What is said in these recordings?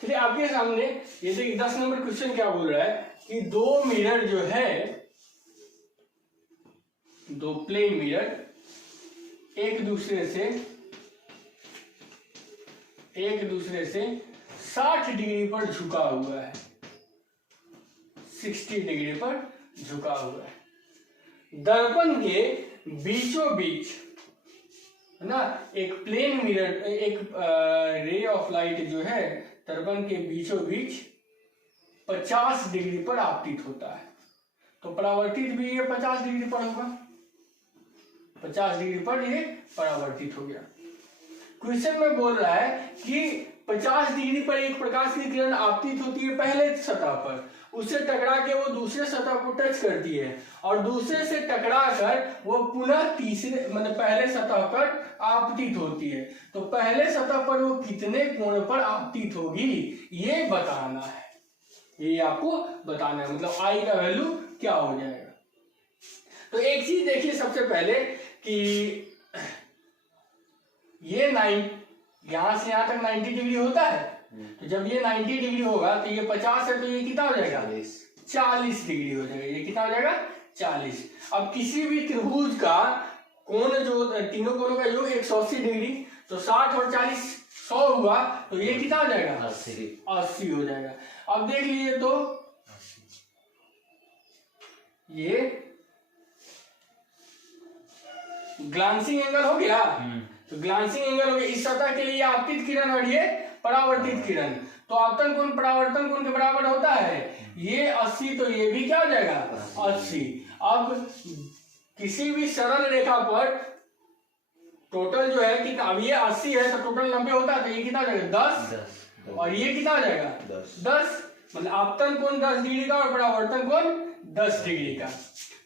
चलिए आपके सामने ये देखिए 10 नंबर क्वेश्चन क्या बोल रहा है कि दो मिरर जो है, दो प्लेन मिरर एक दूसरे से 60 डिग्री पर झुका हुआ है, 60 डिग्री पर झुका हुआ है। दर्पण के बीचों बीच है ना एक प्लेन मिरर, एक रे ऑफ लाइट जो है दर्पण के बीचों बीच 50 डिग्री पर आपतित होता है। तो परावर्तित भी ये 50 डिग्री पर होगा, 50 डिग्री पर ये परावर्तित हो गया। क्वेश्चन में बोल रहा है कि 50 डिग्री पर एक प्रकाश की किरण आपतित होती है पहले सतह पर, उससे टकरा के वो दूसरे सतह को टच करती है और दूसरे से टकरा कर वो पुनः तीसरे मतलब पहले सतह पर आपतित होती है। तो पहले सतह पर वो कितने कोण पर आपतित होगी ये बताना है, ये आपको बताना है, मतलब आई का वैल्यू क्या हो जाएगा। तो एक चीज देखिए सबसे पहले कि ये यहां से यहां तक 90 डिग्री होता है, तो जब ये 90 डिग्री होगा तो ये 50 है तो ये कितना हो जाएगा 40 डिग्री हो जाएगा, ये कितना हो जाएगा 40। अब किसी भी त्रिभुज का कोण जो तीनों कोणों का योग 180 डिग्री, तो 60 और 40 100 हुआ तो ये कितना हो जाएगा 80 हो जाएगा। अब देख लीजिए तो ये ग्लांसिंग एंगल हो गया, तो ग्लांसिंग एंगल हो गया इस सतह के लिए आपतित किरण और ये परावर्तित किरण, तो आपतन कोण परावर्तन कोण के बराबर होता है, ये 80 तो ये भी क्या हो जाएगा 80। अब किसी भी सरल रेखा पर टोटल जो है कि अब ये 80 है तो टोटल 90 होता है, तो ये कितना हो जाएगा 10 और ये कितना हो जाएगा 10, मतलब आपतन कोण 10 डिग्री का और परावर्तन कोण 10 डिग्री का।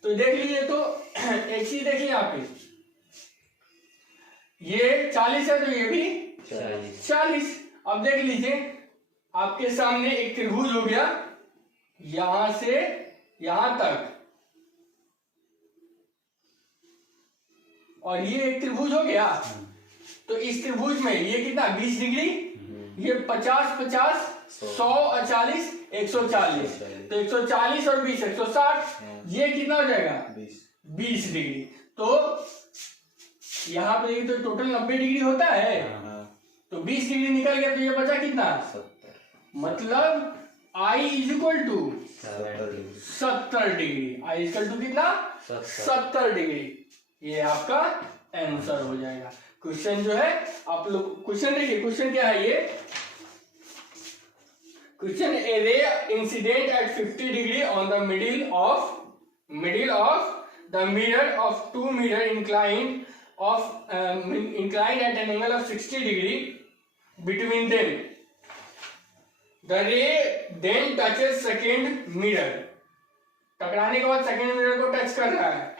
तो देख लीजिए तो एक चीज देखिए यहाँ पे ये 40 है तो ये भी 40। अब देख लीजिए आपके सामने एक त्रिभुज हो गया यहां से यहां तक, और ये एक त्रिभुज हो गया, तो इस त्रिभुज में ये कितना 20 डिग्री, ये 50 50 100 और 40 140, तो 140 और 20 160, ये कितना हो जाएगा 20 डिग्री। तो यहाँ पे तो टोटल 90 डिग्री होता है, तो 20 डिग्री निकल गया तो ये बचा कितना 70, मतलब I is equal to 70 degree, I is equal to कितना 70 डिग्री, ये आपका आंसर हो जाएगा। क्वेश्चन जो है आप लोग क्वेश्चन देखिए, क्वेश्चन क्या है ये question, a ray incident at 50 degree on the middle of the mirror of two mirror inclined at an angle of 60 degree between them. The ray then touches second mirror. टकराने के बाद second mirror को touch कर रहा है,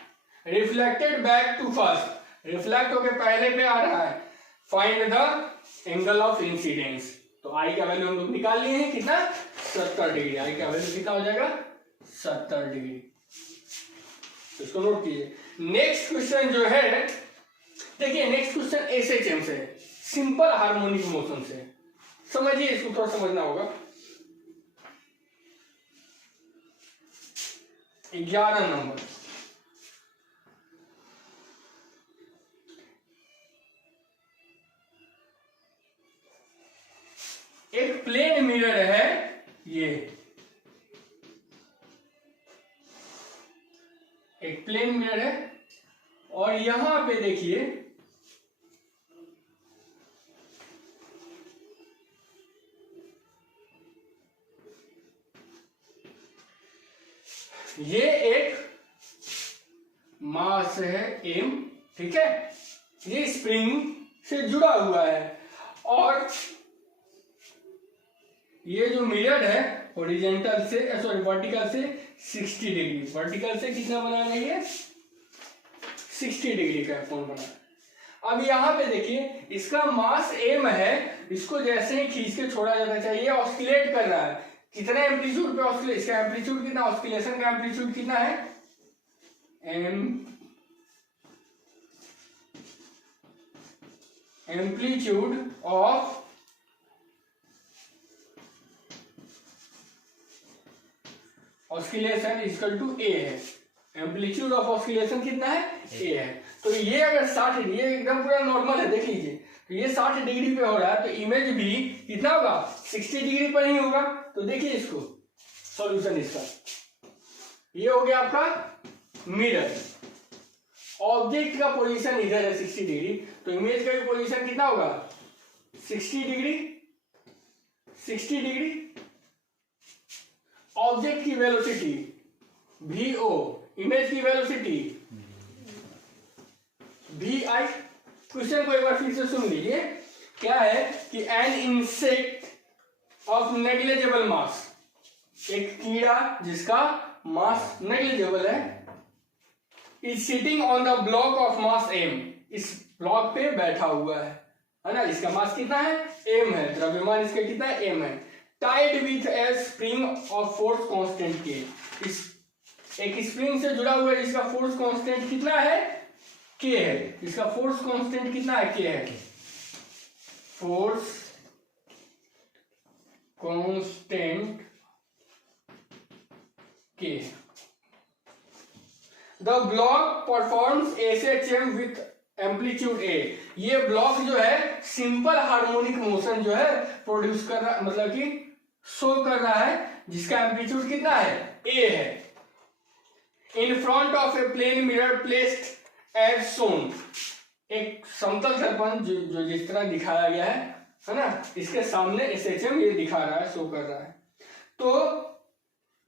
reflected back to first, reflect होकर पहले पे आ रहा है। Find the angle of incidence, तो आई का वैल्यू हम लोग निकाल लिए हैं कितना 70 डिग्री, आई का वैल्यू कितना हो जाएगा 70 डिग्री, तो इसको नोट कीजिए। नेक्स्ट क्वेश्चन जो है देखिए, नेक्स्ट क्वेश्चन एसएचएम से, सिंपल हार्मोनिक मोशन से, समझिए इसको थोड़ा समझना होगा। 11 नंबर, एक प्लेन मिरर है, ये एक प्लेन मिरर है और यहां पे देखिए ये एक मास है m, ठीक है, ये स्प्रिंग से जुड़ा हुआ है और ये जो मिरर है हॉरिजॉन्टल से सॉरी वर्टिकल से 60 डिग्री, वर्टिकल से कितना बनाना है 60 डिग्री का कोण बना। अब यहाँ पे देखिए इसका मास m है, इसको जैसे ही खींच के छोड़ा जाना चाहिए, ऑस्किलेट कर रहा है, कितना एम्पलीट्यूड पे ऑस्किलेट, इसका एम्पलीट्यूड कितना, ऑस्किलेशन का एम्पलीट्यूड कितना है amplitude of oscillation equal to a है, एम्पलीट्यूड ऑफ ऑस्किलेशन कितना है, ए है। तो ये अगर 60 डिग्री, ये एकदम पूरा नॉर्मल है, देख लीजिए, तो ये 60 डिग्री पे हो रहा है, तो इमेज भी कितना होगा, 60 डिग्री पर ही होगा। तो देखिए इसको सॉल्यूशन इसका, ये हो गया आपका मिरर, ऑब्जेक्ट का पोजीशन इधर है 60 डिग्री, तो इमेज का भी पोजीशन कितना होगा, 60 डिग्री, 60 डिग्री। ऑब्जेक्ट की वेलोसिटी VO, इमेज की वेलोसिटी VI। क्वेश्चन को एक बार फिर से सुन लीजिए, क्या है कि an insect of negligible mass, एक कीड़ा जिसका मास नेग्लिजिबल है, is sitting on the block of mass m, इस ब्लॉक पे बैठा हुआ है ना, इसका मास कितना है, m है, द्रव्यमान इसका कितना है, m है, tied with a spring of force constant k, इस एक स्प्रिंग से जुड़ा हुआ है जिसका फोर्स कांस्टेंट कितना है, k है, इसका फोर्स कांस्टेंट कितना है, k है, force constant k। The block performs SHM with amplitude a, ये ब्लॉक जो है सिंपल हार्मोनिक मोशन जो है प्रोड्यूस कर रहा, मतलब कि शो कर रहा है, जिसका एम्पलीट्यूड कितना है, a है, in front of a plane mirror placed as shown, एक समतल दर्पण जो जिस तरह दिखाया गया है ना, इसके सामने SHM ये दिखा रहा है, शो कर रहा है। तो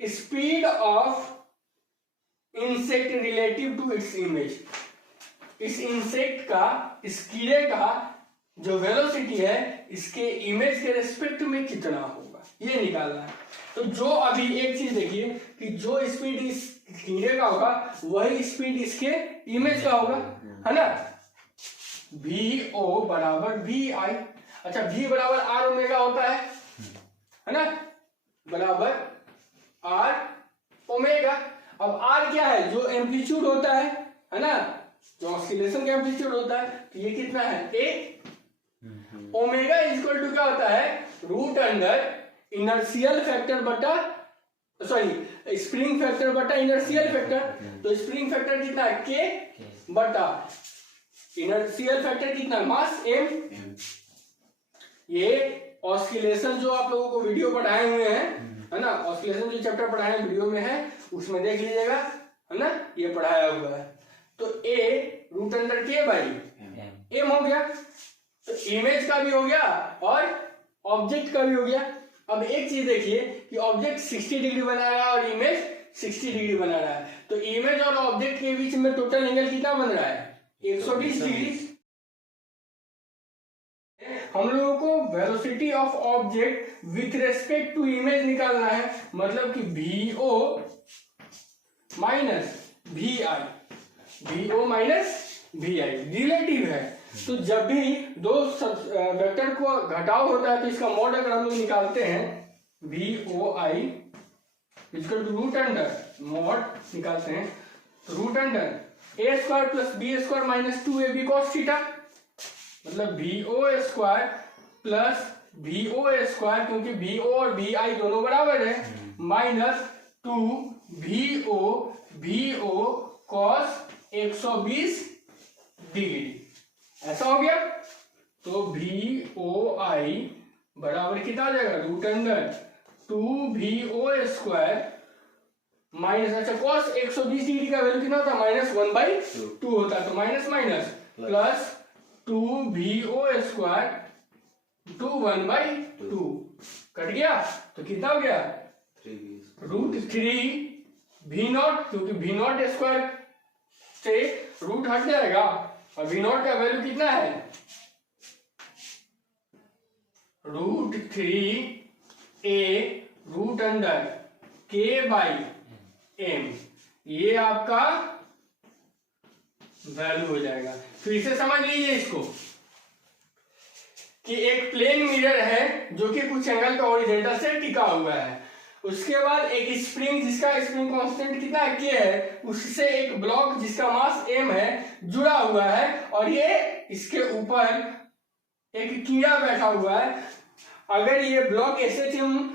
speed of insect relative to its image, इस इंसेक्ट का, इस कीड़े का जो वेलोसिटी है इसके इमेज के रेस्पेक्ट में कितना होगा, ये निकालना है। तो जो अभी एक चीज देखिए कि जो स्पीड इस कीड़े का होगा वही स्पीड इसके इमेज का होगा, है ना, VO बराबर VI। अच्छा, V बराबर R ओमेगा होता है ना, बराबर R ओमेगा। अब R क्या है, जो एम्पलीट्यूड होता है ना, जो ऑस्किलेशन का एम्पलीट्यूड होता है, तो ये कितना है, A। ओमेगा इक्वल टू क्या होता है, रूट अंडर इनर्शियल फैक्टर बटा, सॉरी स्प्रिंग फैक्टर बटा इनर्शियल फैक्टर। तो स्प्रिंग फैक्टर कितना है, K बटा इनर्शियल फैक्टर कितना है, मास M। ये ऑस्किलेशन जो आप लोगों को वीडियो पढ़ाए हुए हैं, है ना, ऑस्किलेशन जो चैप्टर पढ़ाए वीडियो में है उसमें देख लीजिएगा, है ना, ये पढ़ाया हुआ है। तो A root under K by M हो गया, तो इमेज का भी हो गया और ऑब्जेक्ट का भी हो गया। अब एक चीज देखिए कि ऑब्जेक्ट 60 डिग्री बना रहा है और इमेज 60 डिग्री बना रहा है, तो इमेज और ऑब्जेक्ट के बीच में टोटल एंगल कितना बन रहा है, 120 डिग्री। हम लोगों को velocity of object with respect to image निकालना है, मतलब कि VO minus VI, VO minus VI relative है। तो जब भी दो वेक्टर को घटाव होता है तो इसका मॉड अगर हम लोग निकालते हैं, VOI equal to root under mod निकालते हैं, तो root under A square plus B square minus 2AB cos theta, मतलब VO square plus VO square, क्योंकि VO और VI दोनों बराबर है, माइनस 2VO cos 120 डिग्री, ऐसा हो गया। तो VOI बराबर कितना आ जाएगा, root under 2VO square minus, अच्छा cos 120 डिग्री का वैल्यू कितना होता है, -1/2 होता है, तो minus minus plus 2VO square 1/2 cut गया, तो कितना हो गया, √3V0, क्योंकि V0 स्क्वायर से रूट हट जाएगा और V0 का वैल्यू कितना है, √3A रूट अंडर K/M, ये आपका वैल्यू हो जाएगा। फिर से समझ लीजिए इसको कि एक प्लेन मिरर है जो कि कुछ एंगल पे हॉरिजॉन्टल से टिका हुआ है, उसके बाद एक स्प्रिंग जिसका स्प्रिंग कांस्टेंट कितना है, K है, उससे एक ब्लॉक जिसका मास M है जुड़ा हुआ है, और ये इसके ऊपर एक कीड़ा बैठा हुआ है। अगर ये block SHM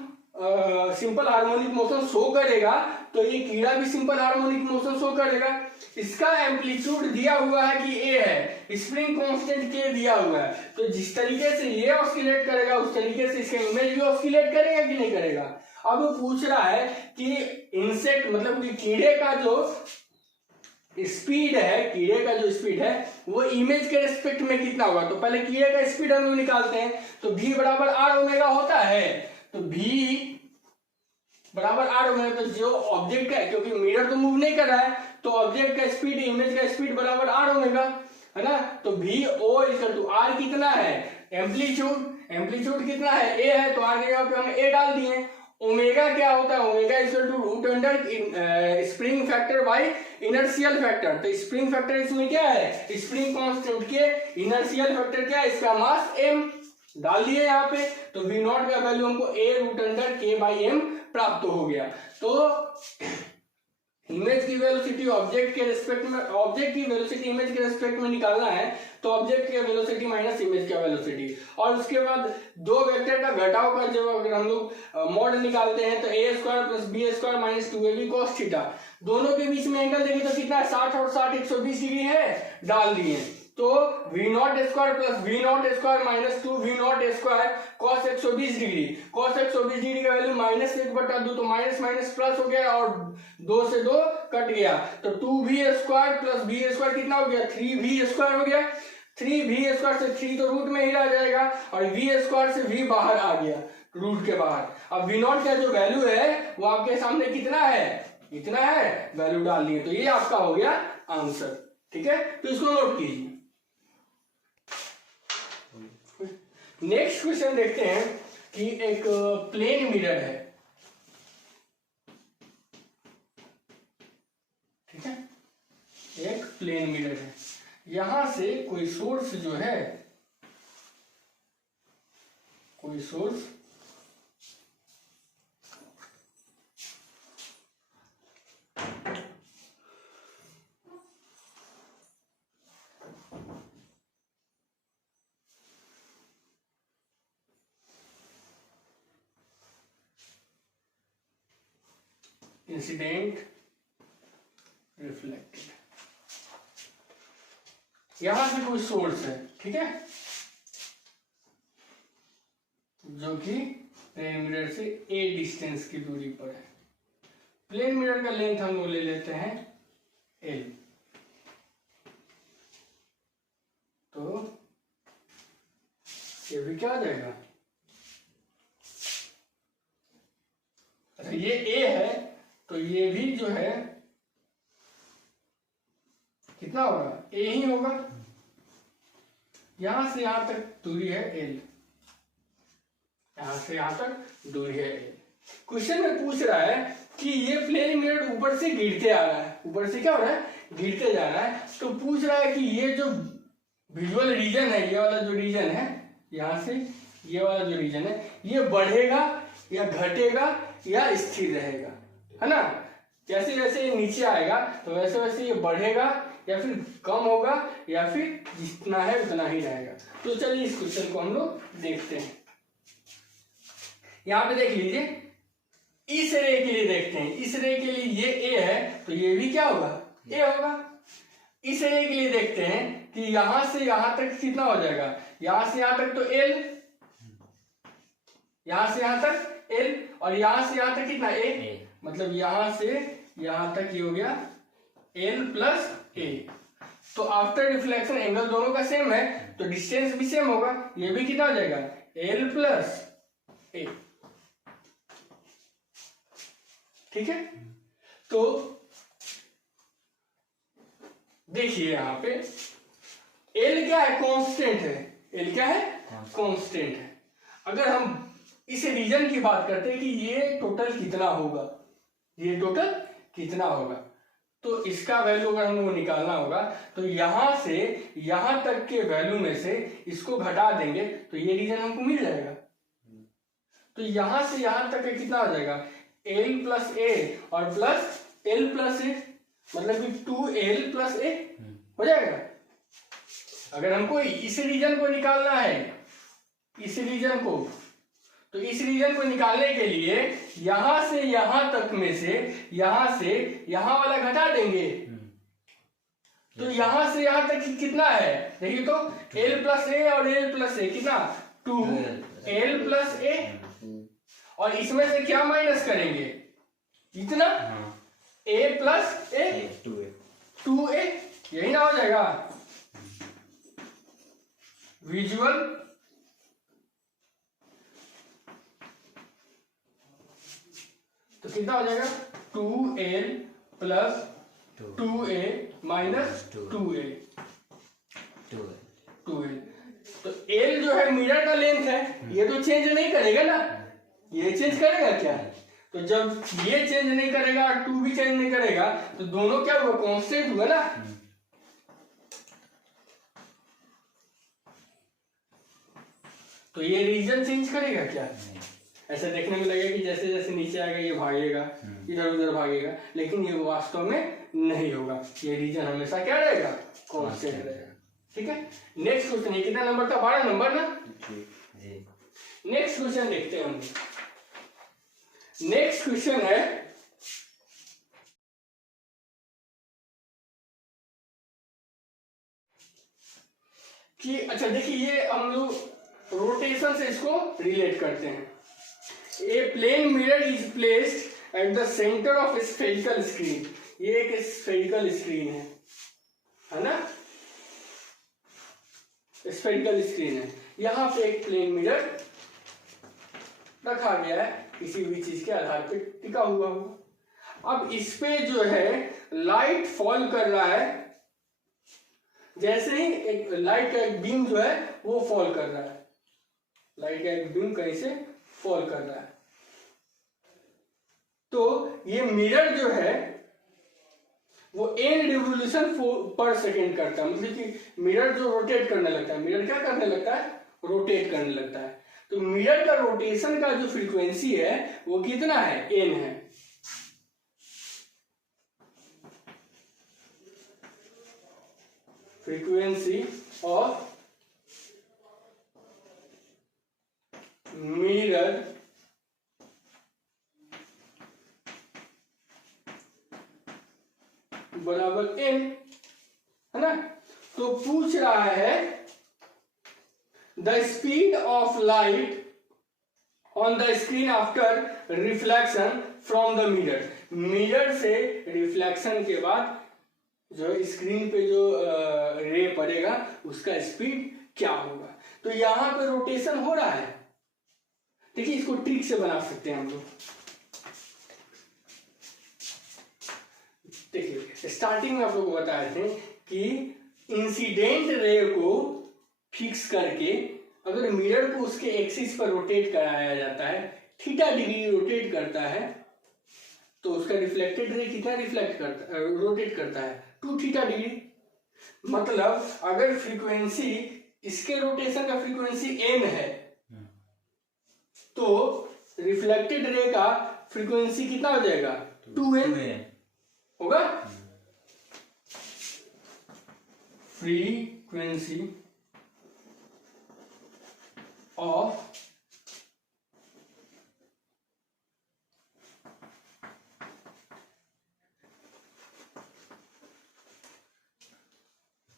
simple harmonic motion show करेगा तो ये कीड़ा भी सिंपल हार्मोनिक मोशन शो करेगा। इसका एम्पलीट्यूड दिया हुआ है कि ए है, स्प्रिंग कांस्टेंट के दिया हुआ है, तो जिस तरीके से ये ऑस्किलेट करेगा उस तरीके से इसका इमेज भी ऑस्किलेट करेगा कि नहीं करेगा। अब वो पूछ रहा है कि इंसेक्ट मतलब कि कीड़े का जो स्पीड है, कीड़े का जो स्पीड है वो इमेज के रिस्पेक्ट में कितना होगा। तो पहले कीड़े का स्पीड हम लोग निकालते हैं, तो v बराबर आर ओमेगा होता है, तो v बराबर आर ओमेगा, तो जो ऑब्जेक्ट का, क्योंकि मिरर तो मूव नहीं कर रहा है, तो ऑब्जेक्ट का स्पीड इमेज का स्पीड बराबर आर ओमेगा, है ना। तो v O equal to R कितना है, एम्पलीट्यूड कितना है, a है, तो आर की जगह पे हम a डाल दिए। ओमेगा क्या होता है, omega equal to root under spring factor by inertial factor. तो स्प्रिंग फैक्टर इसमें क्या है, स्प्रिंग कांस्टेंट के इनर्शियल फैक्टर क्या है, इसका मास m डाल दिए यहाँ पे, तो v नॉट का वैल्यू हमको a root under k by m प्राप्त हो गया। तो इमेज की वेलोसिटी ऑब्जेक्ट के रिस्पेक्ट में, ऑब्जेक्ट की वेलोसिटी इमेज के रिस्पेक्ट में निकालना है, तो ऑब्जेक्ट की वेलोसिटी माइनस इमेज का वेलोसिटी, और उसके बाद दो वेक्टर का घटाव का जब अगर हम लोग मॉड निकालते हैं तो a square plus b square minus 2ab cos theta, दोनों के बीच में एंगल देखिए तो कितना है, 60 और 60 120 डिग्री है, डाल दिए। तो v not square plus v not square minus 2 v not square cos 120 degree, cos 120 डिग्री का वैल्यू माइनस 1/2, तो माइनस माइनस प्लस हो गया और 2 से 2 कट गया, तो 2v square plus v square कितना हो गया, 3v स्क्वायर हो गया। 3v स्क्वायर से 3 तो रूट में ही रह जाएगा, और v स्क्वायर से v बाहर आ गया रूट के बाहर। अब v नॉट का जो वैल्यू है वो आपके सामने कितना है, इतना है, वैल्यू डाल दिए, तो ये आपका हो गया आंसर। ठीक है, तो इसको नोट कीजिए। नेक्स्ट क्वेश्चन देखते हैं कि एक प्लेन मिरर है, ठीक है, एक प्लेन मिरर है, यहां से कोई सोर्स जो है, कोई सोर्स इंसिडेंट रिफ्लेक्टेड, यहां से कोई सोर्स है, ठीक है, जो कि प्लेन मिरर से a डिस्टेंस की दूरी पर है। प्लेन मिरर का लेंथ हम लोग ले लेते हैं l, तो ये भी क्या आ जाएगा, ये a है तो ये भी जो है कितना होगा, a ही होगा। यहां से यहां तक दूरी है l, यहां से यहां तक दूरी है l। क्वेश्चन में पूछ रहा है कि ये प्लेन मिरर ऊपर से गिरते आ रहा है, ऊपर से क्या हो रहा है, गिरते जा रहा है, तो पूछ रहा है कि ये जो विजुअल रीजन है, ये वाला जो रीजन है, यहां से ये वाला जो रीजन है, ये बढ़ेगा या घटेगा या स्थिर रहेगा, है ना। जैसे जैसे ये नीचे आएगा तो वैसे वैसे ये बढ़ेगा या फिर कम होगा या फिर जितना है उतना ही रहेगा। तो चलिए इस क्वेश्चन को हम लोग देखते हैं। यहां पे देख लीजिए, इस रे के लिए देखते हैं, इस रे के लिए ये a है तो ये भी क्या होगा, a होगा। इस रे के लिए देखते हैं कि यहां से यहां तक कितना हो जाएगा, यहां से यहां तक तो l, यहां से यहां तक l, और यहां से यहां तक कितना a, मतलब यहां से यहां तक ये हो गया l प्लस a। तो आफ्टर रिफ्लेक्शन एंगल दोनों का सेम है तो डिस्टेंस भी सेम होगा, ये भी कितना हो जाएगा l प्लस a, ठीक है। तो देखिए यहां पे l क्या है, कांस्टेंट है, l क्या है, कांस्टेंट है। अगर हम इस रीजन की बात करते हैं कि ये टोटल कितना होगा, ये टोटल कितना होगा, तो इसका वैल्यू अगर हमको निकालना होगा तो यहां से यहां तक के वैल्यू में से इसको घटा देंगे तो ये रीजन हमको मिल जाएगा। तो यहां से यहां तक कितना हो जाएगा, l प्लस a और प्लस l प्लस a, मतलब कि 2l प्लस a हो जाएगा। अगर हमको इस रीजन को निकालना है, इस रीजन को, तो इस रीजन को निकालने के लिए यहां से यहां तक में से यहां वाला घटा देंगे। तो यहां से यहां तक कितना है देखिए, तो l प्लस ए और l प्लस ए कितना 2l प्लस ए, और इसमें से क्या माइनस करेंगे इतना a प्लस ए 2a, यही ना हो जाएगा विजुअल। तो कितना हो जाएगा 2l plus 2a minus 2a 2l। तो l जो है मिरर का लेंथ है, ये तो चेंज नहीं करेगा ना, ये चेंज करेगा क्या? तो जब ये चेंज नहीं करेगा और 2 भी चेंज नहीं करेगा तो दोनों क्या हुआ कांस्टेंट हुआ ना। तो ये रीजन चेंज करेगा क्या? ऐसा देखने में लगेगा कि जैसे जैसे नीचे आएगा ये भागेगा, इधर उधर भागेगा, लेकिन ये वास्तव में नहीं होगा, ये रीजन हमेशा क्या रहेगा कांस्टेंट रहेगा। ठीक है, नेक्स्ट क्वेश्चन, ये कितना नंबर था 12 नंबर ना। नेक्स्ट क्वेश्चन देखते हैं हम। नेक्स्ट क्वेश्चन है कि अच्छा देखिए, ये हम लोग रोटेशन से इसको रिलेट करते हैं। A plane mirror is placed at the centre of spherical screen. ये एक स्फेरिकल स्क्रीन है ना, स्फेरिकल स्क्रीन है। यहां पे एक प्लेन मिरर रखा गया है, किसी भी चीज के आधार पे टिका हुआ हो। अब इस पे जो है लाइट फॉल कर रहा है, जैसे ही एक लाइट का एक बीम जो है वो फॉल कर रहा है, लाइट का एक बीम कहीं से फॉल कर रहा है। तो ये मिरर जो है वो n रिवोल्यूशन पर सेकेंड करता है, मतलब कि मिरर जो रोटेट करने लगता है, मिरर क्या करने लगता है रोटेट करने लगता है। तो मिरर का रोटेशन का जो फ्रीक्वेंसी है वो कितना है n है। फ्रीक्वेंसी ऑफ मिरर बराबर n है ना। तो पूछ रहा है the speed of light on the screen after reflection from the mirror. Mirror से रिफ्लेक्शन के बाद जो स्क्रीन पे जो रे पड़ेगा उसका स्पीड क्या होगा। तो यहां पे रोटेशन हो रहा है, देखिए इसको ट्रिक से बना सकते हैं हम लोग। देखिए स्टार्टिंग में आप लोग बताए थे कि इंसिडेंट रे को फिक्स करके अगर मिरर को उसके एक्सिस पर रोटेट कराया जाता है, थीटा डिग्री रोटेट करता है, तो उसका रिफ्लेक्टेड रे कितना रिफ्लेक्ट करता रोटेट करता है 2 थीटा डिग्री। मतलब अगर फ्रीक्वेंसी इसके रोटेशन का फ्रीक्वेंसी n है तो रिफ्लेक्टेड रे का फ्रीक्वेंसी कितना हो जाएगा 2n होगा। फ्रीक्वेंसी ऑफ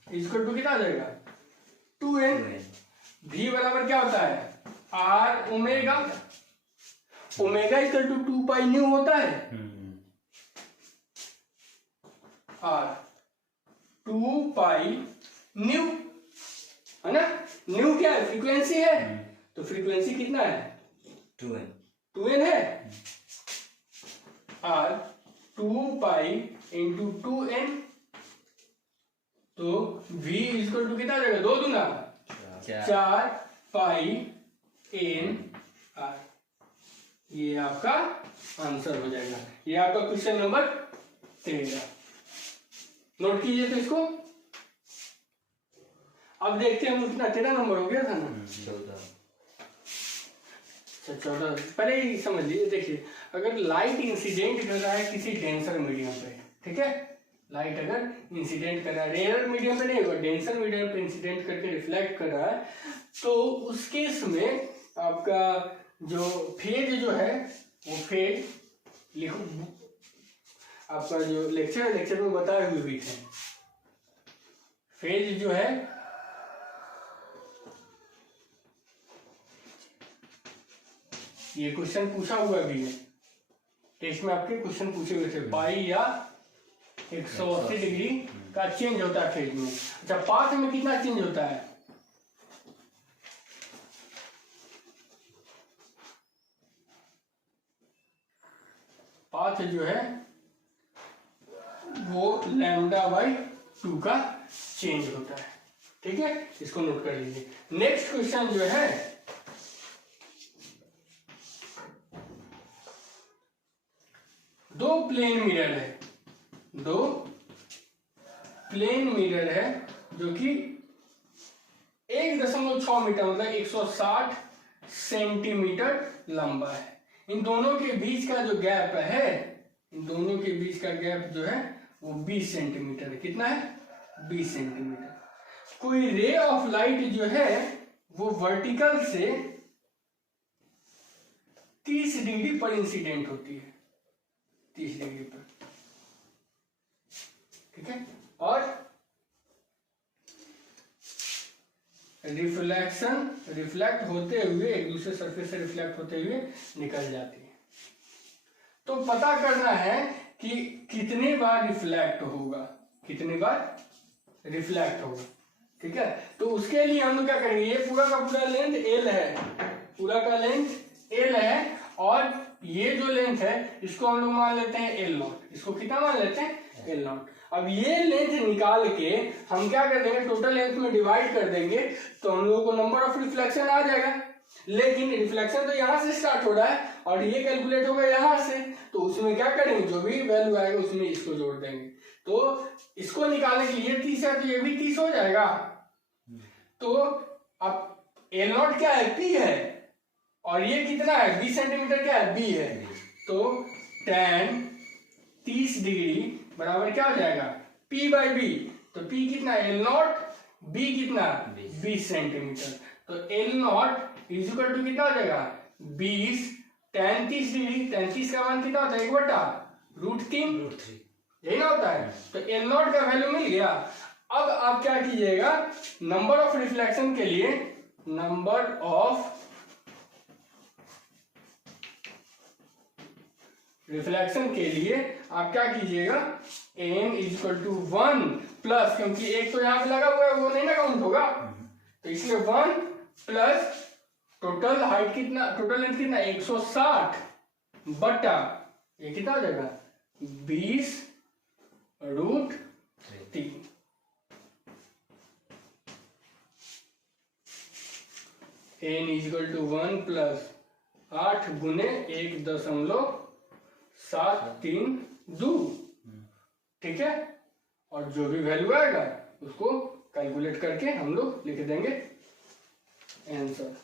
इसको टू कितना आ जाएगा 2n। v बराबर क्या होता है r omega, omega equal to 2 pi nu होता है r 2 पाई न्यू है ना। न्यू क्या है फ्रीक्वेंसी है, तो फ्रीक्वेंसी कितना है 2n है। r 2 पाई इंटू 2n, तो v इक्वल टू कितना जाएगा 2 दूंगा 4 पाई n r। ये आपका आंसर हो जाएगा। ये आपका क्वेश्चन नंबर 13। नोट कीजिए तो इसको। अब देखते हैं हम कितना 13 नंबर हो गया था ना 14। पहले ही समझ लीजिए। देखिए अगर लाइट इंसिडेंट कर रहा है किसी डेंसर मीडियम पे, ठीक है, लाइट अगर इंसिडेंट कर रहा है रेयर मीडियम पे नहीं होगा, डेंसर मीडियम पे इंसिडेंट करके रिफ्लेक्ट कर रहा है, तो उस केस में आपका जो फेज जो है वो फेज लिखो, आपका जो लेक्चर में बताए हुए भी थे। फेज जो है ये क्वेश्चन पूछा हुआ भी है, टेस्ट में आपके क्वेश्चन पूछे हुए थे। पाई या 180 डिग्री का चेंज होता है फेज में। अच्छा, पाथ में कितना चेंज होता है? पाथ जो है वो λ/2 का चेंज होता है। ठीक है, इसको नोट कर लीजिए। नेक्स्ट क्वेश्चन जो है दो प्लेन मिरर है जो कि 1.6 मीटर मतलब 160 सेंटीमीटर लंबा है। इन दोनों के बीच का जो गैप है, इन दोनों के बीच का गैप जो है वो 20 सेंटीमीटर है। कितना है? 20 सेंटीमीटर। कोई रे ऑफ लाइट जो है वो वर्टिकल से 30 डिग्री पर इंसिडेंट होती है, 30 डिग्री पर। ठीक है, और रिफ्लेक्ट होते हुए एक दूसरे सरफेस से रिफ्लेक्ट होते हुए निकल जाती है। तो पता करना है कि कितनी बार रिफ्लेक्ट होगा, ठीक है। तो उसके लिए हम लोग क्या करेंगे, ये पूरा का पूरा लेंथ L है, और ये जो लेंथ है इसको हम लोग मान लेते हैं L0। इसको कितना मान लेते हैं? L0। अब ये लेंथ निकाल के हम क्या कर देंगे, टोटल लेंथ में डिवाइड कर देंगे, तो हम लोगों को नंबर ऑफ रिफ्लेक्शन आ जाएगा। लेकिन रिफ्लेक्शन तो यहाँ से स्टार्ट हो रहा है और ये कैलकुलेट होगा यहाँ से, तो उसमें क्या करेंगे, जो भी वैल्यू आएगा उसमें इसको जोड़ देंगे। तो इसको निकालने के लिए 30 है तो ये भी 30 हो जाएगा। तो अब L0 क्या है? P है, और ये कितना है? 20 सेंटीमीटर क्या है? B है। तो tan 30 डिग्री बराबर क्या हो जाएगा? P/B। तो P कितना है? L0, B कितना? 20 सेंटीमीटर। तो L0 इज इक्वल टू कितना हो जाएगा? 20 tan 30 डिग्री। tan 30 का मान कितना होता है? 1/√3 यही ना होता है। तो L0 का वैल्यू मिल गया। अब आप क्या कीजिएगा, नंबर ऑफ रिफ्लेक्शन के लिए आप क्या कीजिएगा, n = 1 प्लस, क्योंकि एक तो यहाँ पे लगा हुआ है वो नहीं ना काउंट होगा, तो इसलिए 1 प्लस टोटल हाइट कितना, टोटल लेंथ कितना? 160 बटा ये कितना हो जाएगा? 20√3। n = 1 प्लस 8 गुने 1.732। ठीक है, और जो भी वैल्यू आएगा उसको कैलकुलेट करके हम लोग लिख देंगे आंसर।